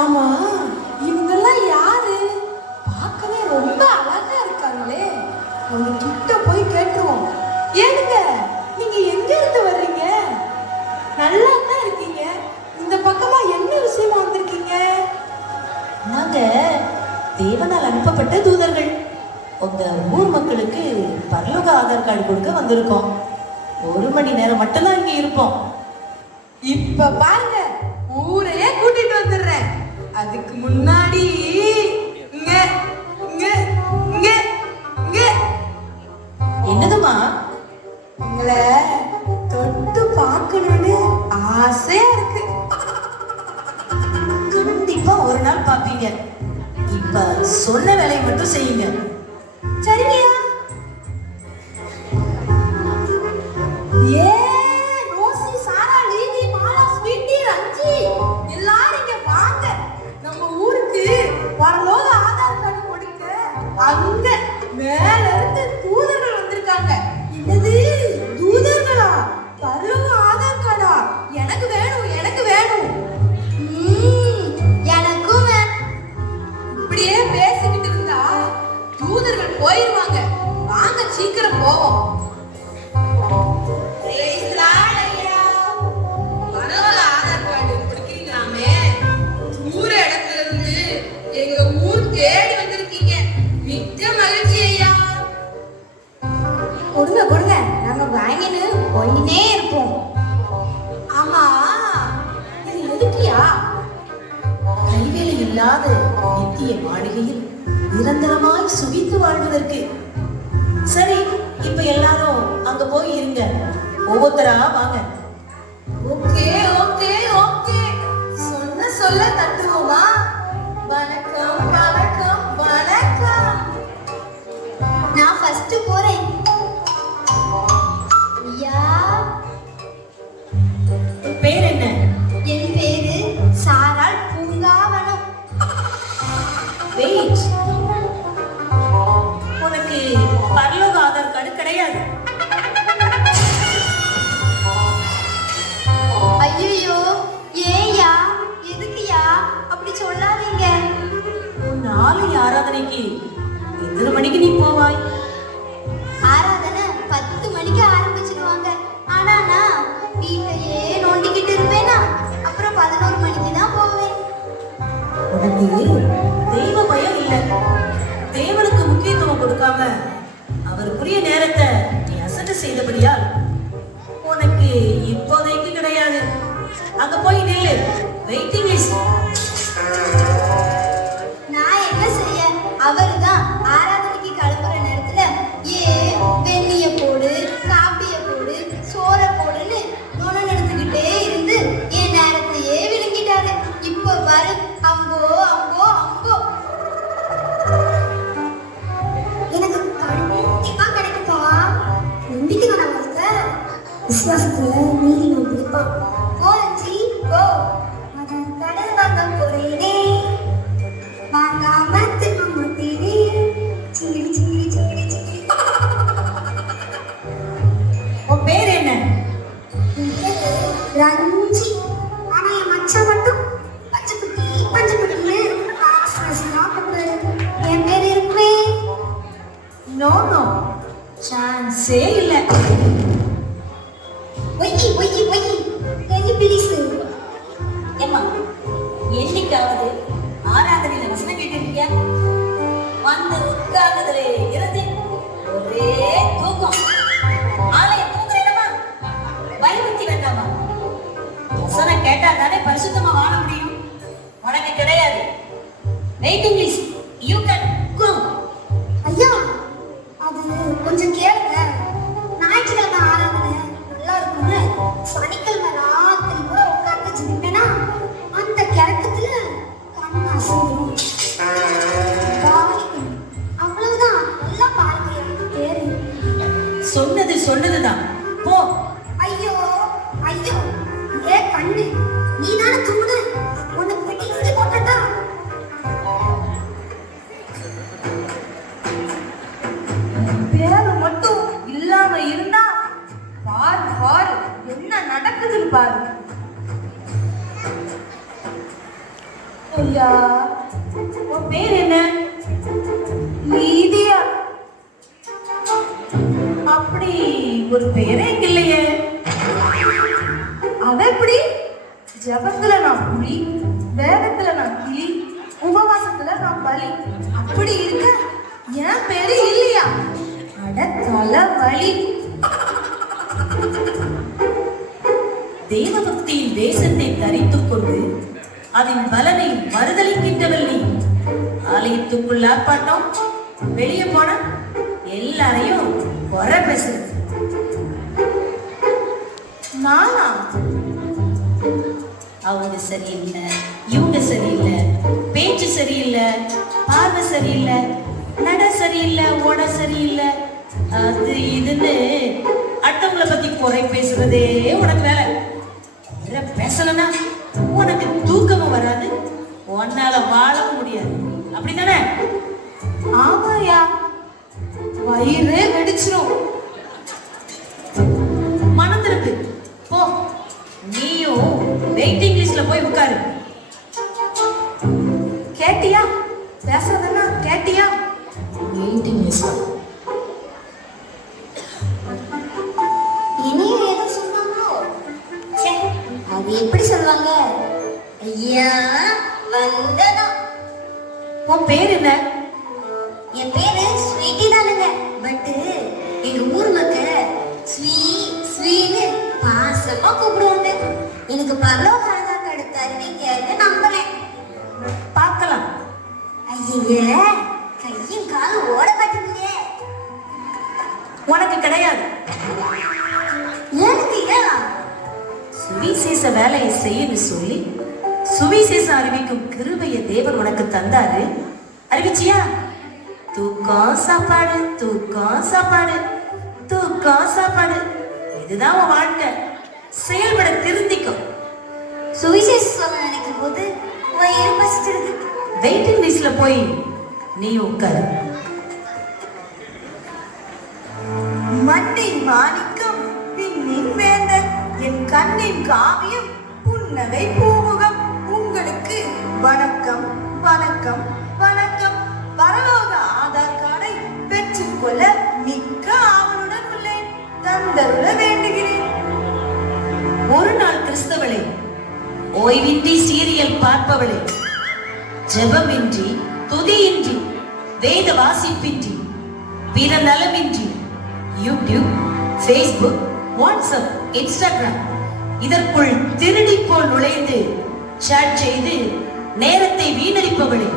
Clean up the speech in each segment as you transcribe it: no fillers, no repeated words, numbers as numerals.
ஆமா, இவங்கெல்லாம் யாரு? பார்க்கவே ரொம்ப அழகா இருக்காங்களே. அவங்க கிட்ட போய் கேட்டுருவோம். ஏனுங்க, நீங்க எங்க இருந்து வர்றீங்க? நல்லா தான் இருக்கீங்க. இந்த பக்கமா என்ன விஷயமா வந்திருக்கீங்க? நாங்க தேவனால் அனுப்பப்பட்ட தூதர்கள். உங்க ஊர் மக்களுக்கு பரலோக ஆதார் கார்டு கொடுக்க வந்திருக்கோம். 1 மணி நேரம் மட்டும்தான் இங்க இருப்போம். இப்ப பாருங்க, ஊரையே கூட்டிட்டு வந்துடுறேன். அதுக்கு முன்னாடி இங்க இங்க இங்க இங்க என்னதுமா? உங்களை தொட்டு பார்க்கணும்னு ஆசையா இருக்கு. கண்டிப்பா ஒரு நாள் பாப்பீங்க. இப்ப சொன்ன வேலையை மட்டும் செய்யுங்க. சரியா? ஏ ரோசி, சாரா, லீவி, மாலா, ஸ்வீட்டி, ரஞ்சி எல்லாரும் இங்க வாங்க. நம்ம ஊருக்கு பரலோக ஆதார் கார்டு கொடுக்க அங்க மேல இருந்து தூதர்கள் வந்திருக்காங்க. என்னது, தூதர்களா? பரலோக ஆதார் கார்டா? எனக்கு வேணும், எனக்கு வேணும். எனக்கும் வேணும். இப்படியே பேசிக்கிட்டு இருந்தா தூதர்கள் போயிருவாங்க. வாங்க சீக்கிரம் போவோம். ஆதார் கார்டு கொடுக்கிறீங்களாமே, தூர இடத்துல இருந்து கட்டிய மாளிகையில் நிரந்தரமாய் சுகித்து வாழ்வதற்கு. சரி, இப்ப எல்லாரும் அங்க போய் இருங்க. ஒவ்வொருத்தரா வாங்க. ஓகே ஓகே ஓகே, சொன்ன சொல்ல தட்டுவோமா? வணக்கம் வணக்கம் வணக்கம். நான் ஃபர்ஸ்ட் போறேன். ஐயா, உன் பேர் என்ன? என் பேரு சாராள் பூங்காவனம். வெயிட், உனக்கு பரலோக ஆதார் கார்டு கிடையாது. ஐயோ, ஏயா, எதுக்குயா அப்படி சொல்லாதீங்க. உன் ஆலய ஆராதனைக்கு எத்தனை மணிக்கு நீ போவாய்? ஆராதனை 10 மணிக்கு ஆரம்பிச்சிடுவாங்க. ஆனா நான் வீட்டையே நோண்டிக்கிட்டு இருப்பேனா, அப்புறம் 11 மணிக்கு தான் போவேன். உனக்கு தெய்வ பயம் இல்ல. தேவனுக்கு முக்கியத்துவம் கொடுக்காம அவருக்குரிய நேரத்தை நீ அசட்டை செய்தபடியால் உனக்கு இப்போதைக்கு கிடையாது. அங்க போய் நில்லு. Waiting list. நான் என்ன செய்ய? அவருதான் ஆராதனைக்கு கிளம்புற நேரத்துல வெந்நிய போடு, காப்பிய போடு, சோற போடுன்னு நுணை எடுத்துக்கிட்டே இருந்து என் நேரத்தையே விழுங்கிட்டாரு. இப்போ பாரு, அம்போ அம்போ அம்போ. எனக்கு கண்டிப்பா கிடைக்குப்பா. நம்பிக்கை தானே வாழ்க்கை. விசுவாசத்துல நீதி நம்பிப்பா. போலச்சி போ. கடல் வாங்க போறேனே, வாங்காம திரும்ப மாட்டேனே. சிங்கிடி சிங்கிடி சிங்கிடி சிங்கிடி. உன் பேர் என்ன? ரஞ்சி. ஆனா என் மச்சான் மட்டும் பச்சை குட்டி பஞ்சு குட்டின்னு என் பேர் இருக்குவே. நோ நோ, சான்ஸே இல்ல. ஒய்யி ஒய்யி ஒய்யி, கெஞ்சி பிடிசு. ஏம்மா, என்னைக்காவது ஆராதனையில வசனம் கேட்டிருக்கியா? வந்து உட்கார்ந்ததுல இருந்து ஒரே தூக்கம். ஆலயம் தூங்குற இடமா? பயபக்தி வேண்டாமா? வசனம் கேட்டா தானே பரிசுத்தமா வாழ முடியும். உனக்கு கிடையாது. Waiting list. You can go. ஐயா, அது கொஞ்சம் கேளுங்க. ஞாயிற்றுக்கிழமை ஆராதனை நல்லா இருக்கும்னு சனிக்கிழமை ராத்திரி கூட உட்கார்ந்து ஜெபிப்பேனா, அந்த கிழக்கத்துல கண் அசையும். அவ்வளவுதான். நல்லா பாருங்க, எனக்கு பேரு. சொன்னது சொன்னதுதான். போ. ஐயோ ஐயோ, ஏ கண்ணு, நீ தானே தூணு. உனக்கு பிடிச்சு போட்டா பேரு மட்டும் இல்லாம இருந்தா பாரு பாரு என்ன நடக்குதுன்னு பாரு. ஐயா, உன் பேர் என்ன? நீதியா? அப்படி ஒரு பேரே இங்க இல்லையே. அவ எப்படி? ஜபத்துல நான் புலி, வேதத்துல நான் கிளி, உபவாசத்துல நான் பலி. அப்படி இருக்க என் பேரு இல்லையா? அட தலை வலி. தேவபக்தியின் தேசத்தை தரித்துக் கொண்டு அதன் பலனை மறுதளிக்கின்றவள் நீ. ஆலயத்துக்குள்ள ஆர்ப்பாட்டம், வெளியே போன எல்லாரையும் குறை பேசுறது. நானா? அவங்க சரியில்லை, இவங்க சரியில்லை, பேச்சு சரியில்லை, பார்வை சரியில்லை, நட சரியில்லை, ஓட சரியில்லை, அது இதுன்னு அடுத்தவங்களை பத்தி குறை பேசுறதே உனக்கு வேலை. வேற பேசலன்னா உனக்கு தூக்கமும் வராது, உன்னால வாழவும் முடியாது. அப்படித்தானே? ஆமாயா, வயிறே வெடிச்சிரும். மனம் திறந்து போ. நீயும் வெயிட்டிங் லிஸ்ட்ல போய் உட்காரு. கேட்டியா? பேசுறதுன்னா கேட்டியா? Waiting list. இனியும் ஏதோ சொன்னாங்களோ? ச்சே, அது எப்படி சொல்லுவாங்க? ஐயா வந்ததா. உன் பேர் என்ன? என் பேரு ஸ்வீட்டி தானுங்க. பட் எங்க ஊர் மக்கள் ஸ்வீன்னு பாசமா கூப்பிடுவாங்க. எனக்கு பரலோக ஆதார் கார்டு தருவீங்கன்னு நம்புறேன். பார்க்கலாம். ஐயே, கையும் காலும் ஓட மாட்டேங்குதே. உனக்கு கிடையாது. எனக்கு ஏன்? சுவிசேஷ வேலையை செய்யன்னு சொல்லி சுவிசேஷம் அறிவிக்கும் கிருபையை தேவன் உனக்கு தந்தாரு. அறிவிச்சியா? தூக்கம் சாப்பாடு, தூக்கம் சாப்பாடு, தூக்கம் சாப்பாடு, இதுதான் உன் வாழ்க்கை. செயல்பட திருந்திக்கும். சுவிசேஷம் சொல்ல நினைக்கும் போது வயிறு பசிச்சிருது. வெயிட்டிங் லிஸ்ட்ல போய் நீ உட்காரு. மண்ணின் மாணிக்கம் விண்ணின் வேந்தன் என் கண்ணின் காவியம் புன்னகை பூமுகம் உங்களுக்கு வணக்கம் வணக்கம் வணக்கம். பரலோக ஆதார் கார்டை பெற்றுக்கொள்ள மிக்க ஆவலுடன் உள்ளேன். தந்தருள வேண்டுகிறேன். ஒரு நாள் கிறிஸ்தவளே, ஓய்வின்றி சீரியல் பார்ப்பவளே, ஜெபமின்றி, துதியின்றி, வேத வாசிப்பின்றி, பிற நலமின்றி, யூடியூப், ஃபேஸ்புக், வாட்ஸ்அப், இன்ஸ்டாகிராம் இதற்குள் திருடி போல் நுழைந்து சாட் செய்து நேரத்தை வீணடிப்பவளே,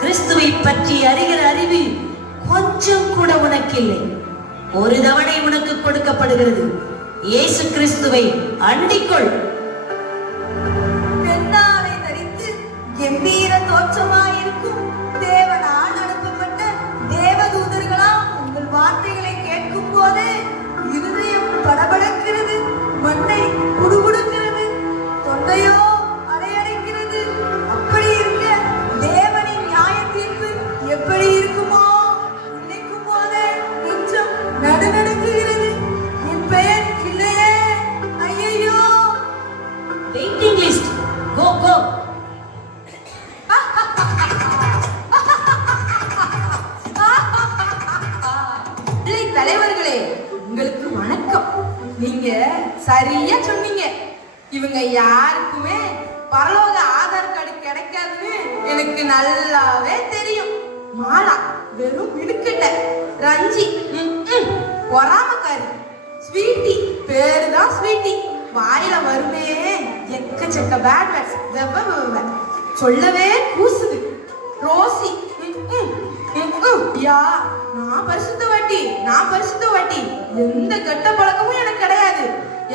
கிறிஸ்துவை பற்றி அறிகிற அறிவு கொஞ்சம் கூட உனக்கில்லை. ஒரு தவணை உனக்கு கொடுக்கப்படுகிறது. இயேசு கிறிஸ்துவை அண்டிக்கொள். பெண்ணாடை தரித்து கம்பீர தோற்றமாயிருக்கும் தேவனால் அனுப்பப்பட்ட தேவதூதர்களாம் உங்கள் வார்த்தைகளை கேட்கும் போது இருதயம் படபடக்கிறது, மண்ணை குடுகுடுக்கிறது, தொண்டையோ அடையடைக்கிறது. அப்படி இருக்க தேவனின் நியாய தீர்ப்பு எப்படி இருக்குமோ நினைக்கும் போதே நெஞ்சம் நடுநடுங்குகிறது. என் பெயர் இல்லையே, ஐயையோ. வெயிட்டிங் லிஸ்ட், கோ கோ. தலைவர்களே, உங்களுக்கு வணக்கம். நீங்க சரியா சொன்னீங்க. இவங்க யாருக்குமே பரலோக ஆதார் கார்டு கிடைக்காதுன்னு எனக்கு நல்லாவே தெரியும். மாலா வெறும் மிடுக்கிட்ட, ரஞ்சி பொறாமக்காரி, ஸ்வீட்டி பேருதான் ஸ்வீட்டி, வாயில வருமே எக்கச்சக்க பேட் வேர்ட்ஸ், சொல்லவே கூசுது. ரோசி யா, நான் பரிசுத்தவாட்டி, நான் பரிசுத்தவாட்டி, எந்த கெட்ட பழக்கமும் எனக்கு கிடையாது.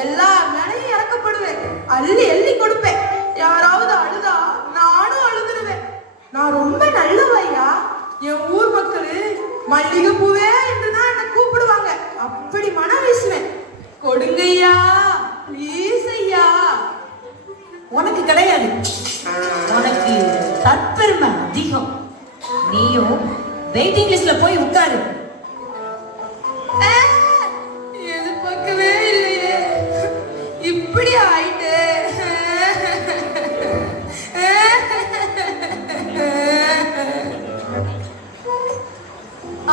எல்லா மேலையும் இறக்கப்படுவேன், அள்ளி அள்ளி கொடுப்பேன். யாராவது அழுதா நானும் அழுதுருவேன். நான் ரொம்ப நல்லவையா. என் ஊர் மக்களு மல்லிகை பூவே என்றுதான் என்ன கூப்பிடுவாங்க. அப்படி மனம் வீசுவேன். கொடுங்கய்யா, ப்ளீஸ் ஐயா. உனக்கு கிடையாது. உனக்கு தற்பெருமை அதிகம். நீயும் வெயிட்டிங் லிஸ்ட்ல போய் உட்காரு. எதிர்பார்க்கவே இல்லையே, இப்படி ஆயிட்டு.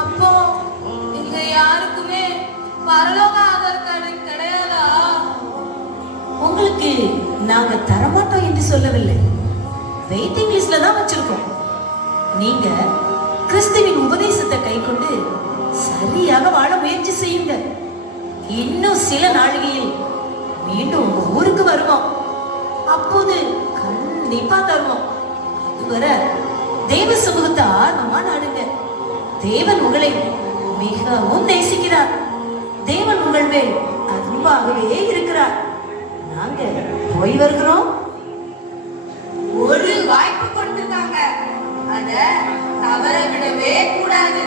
அப்போ இங்க யாருக்குமே பரலோக ஆதார் கார்டு கிடையாதா? உங்களுக்கு நாங்க தரமாட்டோம் என்று சொல்லவில்லை. வெயிட்டிங் லிஸ்ட்ல தான் வச்சிருக்கோம். நீங்க கிறிஸ்துவின் உபதேசத்தை கைக்கொண்டு சரியாக வாழ முயற்சி செய்யுங்க. இன்னும் சில நாழிகையில் மீண்டும் உங்க ஊருக்கு வருவோம். அப்போது கண்டிப்பா தருவோம். அதுவரை தேவ சமூகத்தை ஆர்வமா நாடுங்க. தேவன் உங்களை மிகவும் நேசிக்கிறார். தேவன் உங்கள் மேல் அன்பாகவே இருக்கிறார். நாங்க போய் வருகிறோம். ஒரு வாய்ப்பு கொடுத்திருக்காங்க, அத தவற விடவே கூடாது.